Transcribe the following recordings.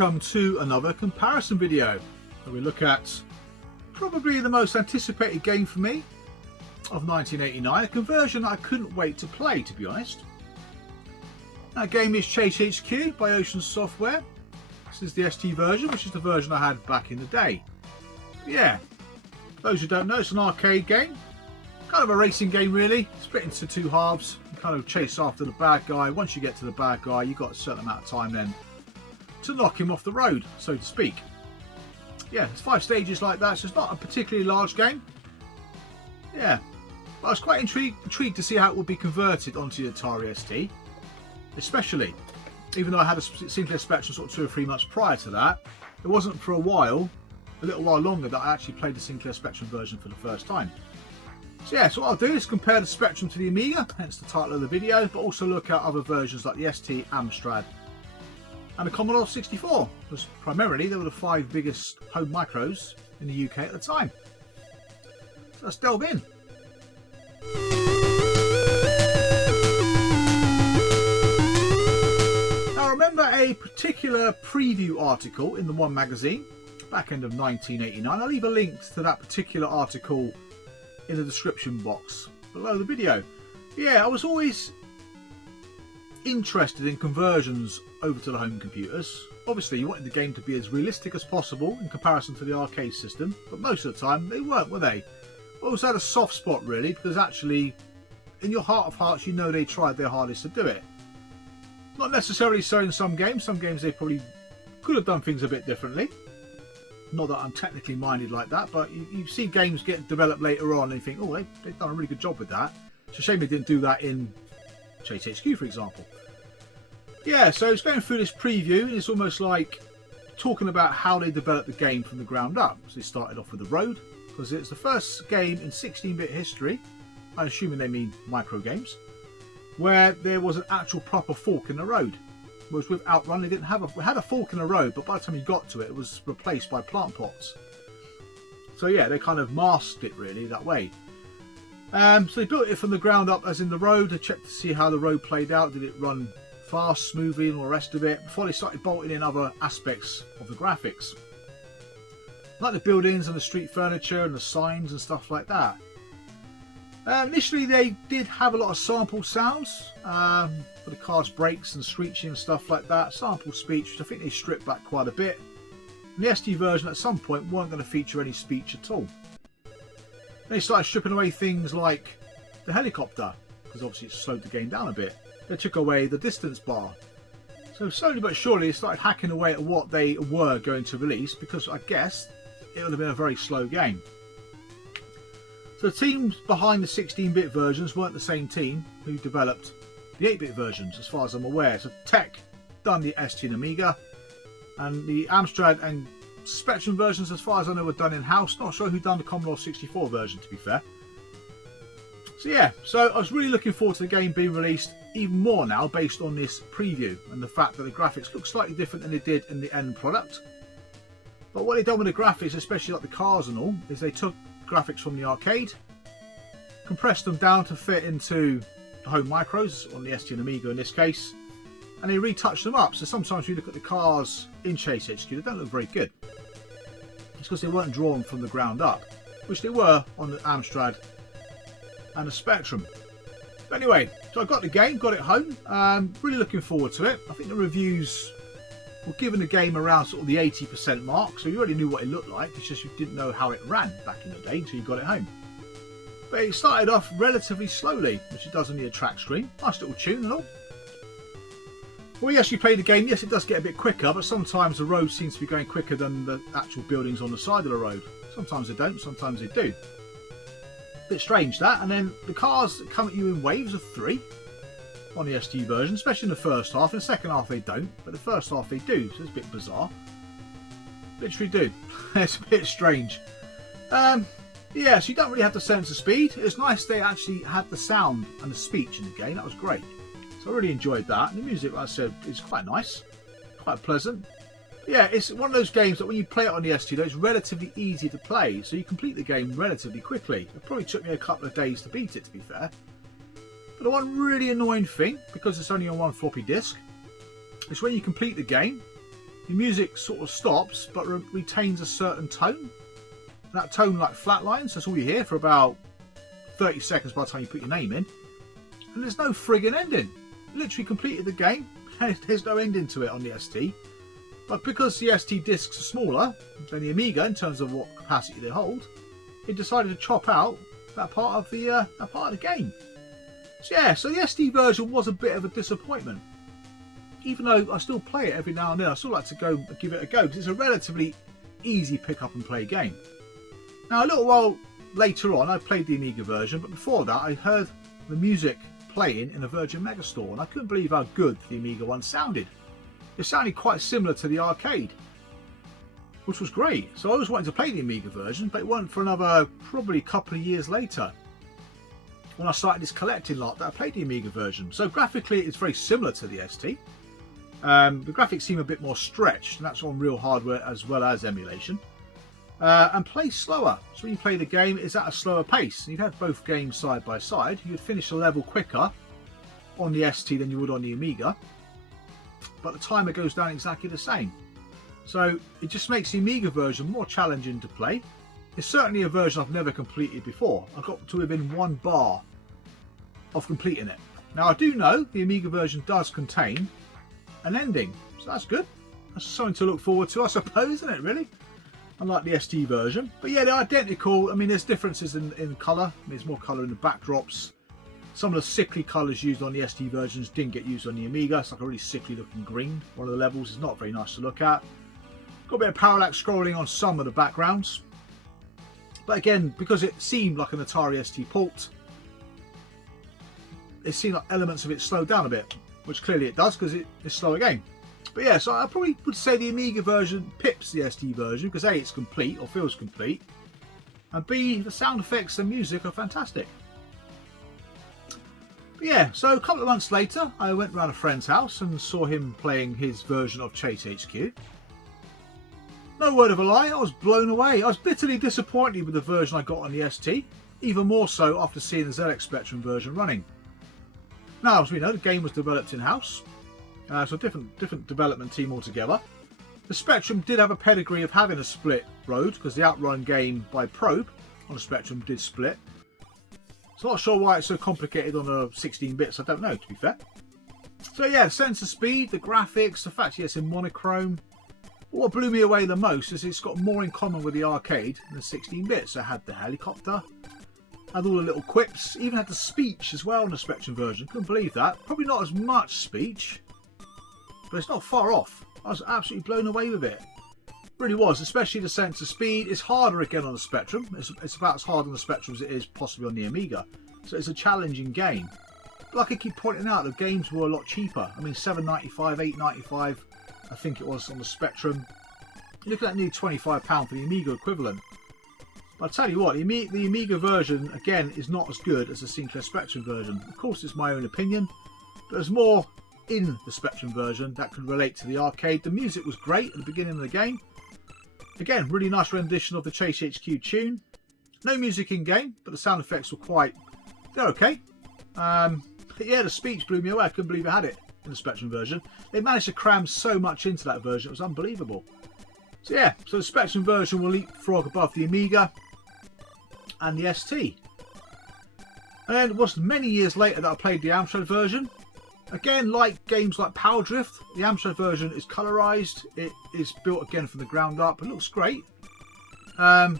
welcome to another comparison video where we look at probably the most anticipated game for me of 1989, a conversion that I couldn't wait to play, to be honest. That game is Chase H.Q by Ocean Software. This is the ST version, which is the version I had back in the day. But yeah, those who don't know, it's an arcade game, kind of a racing game really, split into two halves. You kind of chase after the bad guy. Once you get to the bad guy, you've got a certain amount of time then to knock him off the road, so to speak. Yeah, it's 5 stages like that, so it's not a particularly large game. Yeah, but I was quite intrigued to see how it would be converted onto the Atari ST, especially, even though I had a Sinclair Spectrum sort of 2 or 3 months prior to that. It wasn't for a little while longer, that I actually played the Sinclair Spectrum version for the first time. So yeah, so what I'll do is compare the Spectrum to the Amiga, hence the title of the video, but also look at other versions like the ST, Amstrad and the Commodore 64, because primarily they were the 5 biggest home micros in the UK at the time. So let's delve in. Now I remember a particular preview article in the One magazine, back end of 1989. I'll leave a link to that particular article in the description box below the video. Yeah, I was always interested in conversions over to the home computers. Obviously you wanted the game to be as realistic as possible in comparison to the arcade system, but most of the time they weren't, were they? I always had a soft spot really, because actually in your heart of hearts you know they tried their hardest to do it. Not necessarily so in some games they probably could have done things a bit differently. Not that I'm technically minded like that, but you see games get developed later on and you think, oh, they've done a really good job with that. It's a shame they didn't do that in Chase H.Q, for example. Yeah, so it's going through this preview and it's almost like talking about how they developed the game from the ground up. So they started off with the road, because it's the first game in 16-bit history, I'm assuming they mean micro games, where there was an actual proper fork in the road. Whereas with Outrun, they didn't have we had a fork in the road, but by the time you got to it, it was replaced by plant pots. So yeah, they kind of masked it really that way. So they built it from the ground up, as in the road. They checked to see how the road played out. Did it run fast, smoothly, and all the rest of it, before they started bolting in other aspects of the graphics, like the buildings and the street furniture and the signs and stuff like that. Initially they did have a lot of sample sounds for the car's brakes and screeching and stuff like that, sample speech, which I think they stripped back quite a bit. And the ST version at some point weren't going to feature any speech at all. They started stripping away things like the helicopter, because obviously it slowed the game down a bit. They took away the distance bar. So slowly but surely they started hacking away at what they were going to release, because I guess it would have been a very slow game. So the teams behind the 16-bit versions weren't the same team who developed the 8-bit versions, as far as I'm aware. So Tech done the ST and Amiga, and the Amstrad and Spectrum versions, as far as I know, were done in-house. Not sure who done the Commodore 64 version, to be fair. So yeah, so I was really looking forward to the game being released even more now, based on this preview and the fact that the graphics look slightly different than they did in the end product. But what they've done with the graphics, especially like the cars and all, is they took graphics from the arcade, compressed them down to fit into the home micros, on the ST and Amiga in this case, and they retouched them up. So sometimes you look at the cars in Chase HQ, they don't look very good. It's because they weren't drawn from the ground up, which they were on the Amstrad and the Spectrum. But anyway, so I got the game, got it home, really looking forward to it. I think the reviews were giving the game around sort of the 80% mark, so you already knew what it looked like, it's just you didn't know how it ran back in the day until you got it home. But it started off relatively slowly, which it does on the track screen. Nice little tune and all. When you actually play the game, yes, it does get a bit quicker, but sometimes the road seems to be going quicker than the actual buildings on the side of the road. Sometimes they don't, sometimes they do. Bit strange that. And then the cars come at you in waves of 3 on the ST version, especially in the first half. In the second half they don't, but the first half they do, so it's a bit bizarre. Literally do. It's a bit strange. Yeah, so you don't really have the sense of speed. It's nice they actually had the sound and the speech in the game. That was great. So I really enjoyed that. And the music, like I said, is quite nice, quite pleasant. Yeah, it's one of those games that when you play it on the ST, though, it's relatively easy to play, so you complete the game relatively quickly. It probably took me a couple of days to beat it, to be fair. But the one really annoying thing, because it's only on one floppy disk, is when you complete the game, the music sort of stops but retains a certain tone. That tone like flatlines, that's all you hear for about 30 seconds by the time you put your name in. And there's no friggin' ending. Literally completed the game, and there's no ending to it on the ST. But because the ST discs are smaller than the Amiga in terms of what capacity they hold, it decided to chop out that part of the game. So yeah, so the ST version was a bit of a disappointment. Even though I still play it every now and then, I still like to go and give it a go because it's a relatively easy pick up and play game. Now a little while later on I played the Amiga version, but before that I heard the music playing in a Virgin Megastore and I couldn't believe how good the Amiga one sounded. It sounded quite similar to the arcade, which was great. So I always wanted to play the Amiga version, but it wasn't for another probably a couple of years later when I started this collecting lot that I played the Amiga version. So graphically it's very similar to the ST. The graphics seem a bit more stretched, and that's on real hardware as well as emulation. And plays slower. So when you play the game, it's at a slower pace. And you'd have both games side by side. You'd finish a level quicker on the ST than you would on the Amiga, but the timer goes down exactly the same. So it just makes the Amiga version more challenging to play. It's certainly a version I've never completed before. I got to within 1 bar of completing it. Now I do know the Amiga version does contain an ending, so that's good. That's something to look forward to, I suppose, isn't it, really? Unlike the ST version. But yeah, they're identical. I mean, there's differences in colour. There's more colour in the backdrops. Some of the sickly colours used on the ST versions didn't get used on the Amiga. It's like a really sickly looking green. One of the levels is not very nice to look at. Got a bit of parallax scrolling on some of the backgrounds. But again, because it seemed like an Atari ST port, it seemed like elements of it slowed down a bit, which clearly it does because it's a slower game. But yeah, so I probably would say the Amiga version pips the ST version because A, it's complete or feels complete, and B, the sound effects and music are fantastic. But yeah, so a couple of months later I went round a friend's house and saw him playing his version of Chase H.Q. No word of a lie, I was blown away. I was bitterly disappointed with the version I got on the ST, even more so after seeing the ZX Spectrum version running. Now, as we know, the game was developed in-house, so a different development team altogether. The Spectrum did have a pedigree of having a split road, because the Outrun game by Probe on the Spectrum did split. So I'm not sure why it's so complicated on a 16 bits, I don't know, to be fair. So yeah, the sensor speed, the graphics, the fact it's in monochrome. What blew me away the most is it's got more in common with the arcade than the 16 bits. It had the helicopter, had all the little quips, even had the speech as well in the Spectrum version. Couldn't believe that. Probably not as much speech, but it's not far off. I was absolutely blown away with it. Really was, especially the sensor speed. It's harder again on the Spectrum. It's about as hard on the Spectrum as it is possibly on the Amiga. So it's a challenging game. But like I keep pointing out, the games were a lot cheaper. I mean, $7.95, $8.95, I think it was on the Spectrum. You're looking at nearly £25 for the Amiga equivalent. But I'll tell you what, the Amiga version, again, is not as good as the Sinclair Spectrum version. Of course, it's my own opinion, but there's more in the Spectrum version that could relate to the arcade. The music was great at the beginning of the game. Again, really nice rendition of the Chase H.Q tune. No music in game, but the sound effects were they're okay. But yeah, the speech blew me away. I couldn't believe I had it in the Spectrum version. They managed to cram so much into that version, it was unbelievable. So yeah, so the Spectrum version will leapfrog above the Amiga and the ST. And then it was many years later that I played the Amstrad version. Again, like games like Power Drift, the Amstrad version is colorized. It is built again from the ground up. It looks great.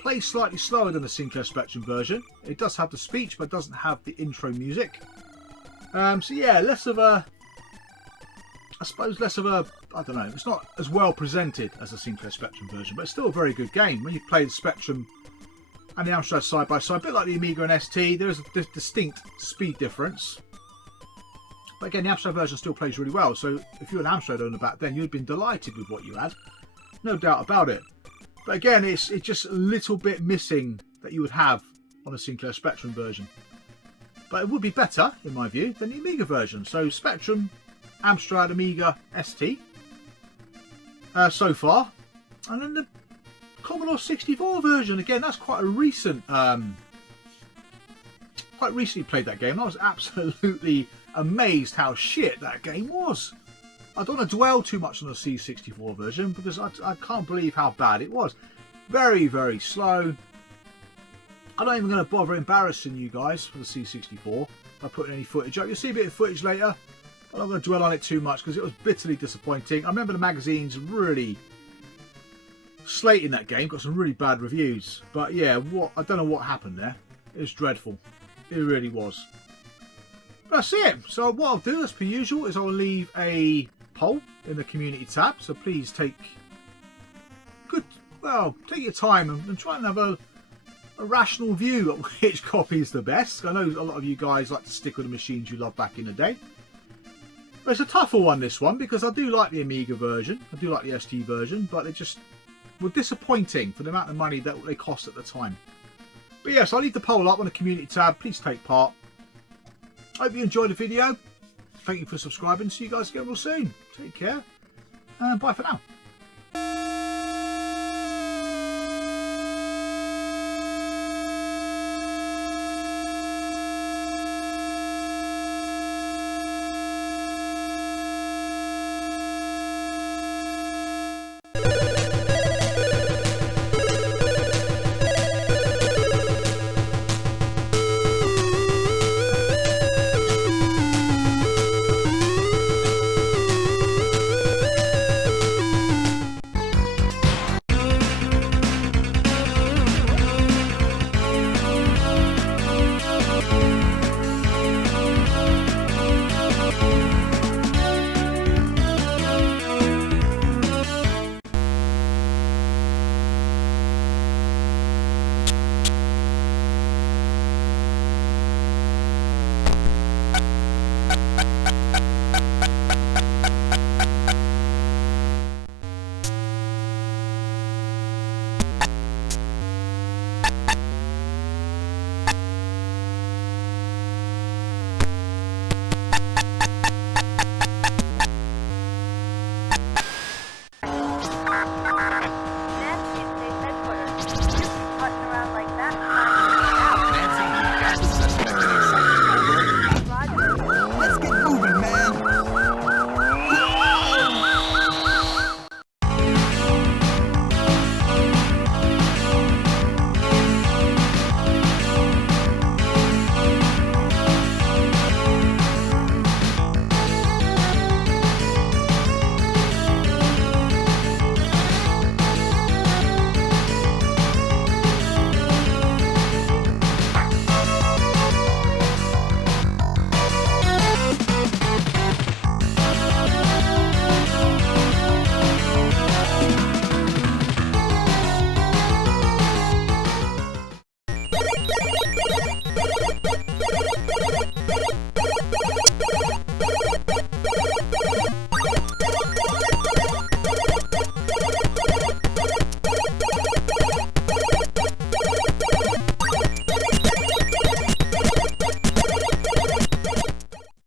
Plays slightly slower than the Sinclair Spectrum version. It does have the speech, but doesn't have the intro music. So yeah, less of a, I don't know, it's not as well presented as the Sinclair Spectrum version, but it's still a very good game. When you play the Spectrum and the Amstrad side by side, a bit like the Amiga and ST, there is a distinct speed difference. But again, the Amstrad version still plays really well, so if you're an Amstrad owner back then, you'd have been delighted with what you had. No doubt about it. But again, it's just a little bit missing that you would have on a Sinclair Spectrum version. But it would be better, in my view, than the Amiga version. So Spectrum, Amstrad, Amiga, ST, so far. And then the Commodore 64 version, again, that's quite a recent, quite recently played that game. I was absolutely amazed how shit that game was. I don't want to dwell too much on the C64 version because I can't believe how bad it was. Very, very slow. I'm not even going to bother embarrassing you guys for the C64 by putting any footage up. You'll see a bit of footage later. I'm not going to dwell on it too much because it was bitterly disappointing. I remember the magazines really slating that game, got some really bad reviews. But yeah, I don't know what happened there. It was dreadful. It really was. But that's it. So what I'll do, as per usual, is I'll leave a poll in the community tab. So please take your time and try and have a rational view at which copy is the best. I know a lot of you guys like to stick with the machines you loved back in the day. But it's a tougher one, this one, because I do like the Amiga version. I do like the ST version, but they just were disappointing for the amount of money that they cost at the time. But yes, I'll leave the poll up on the community tab. Please take part. Hope you enjoyed the video. Thank you for subscribing. See you guys again real soon. Take care. And bye for now.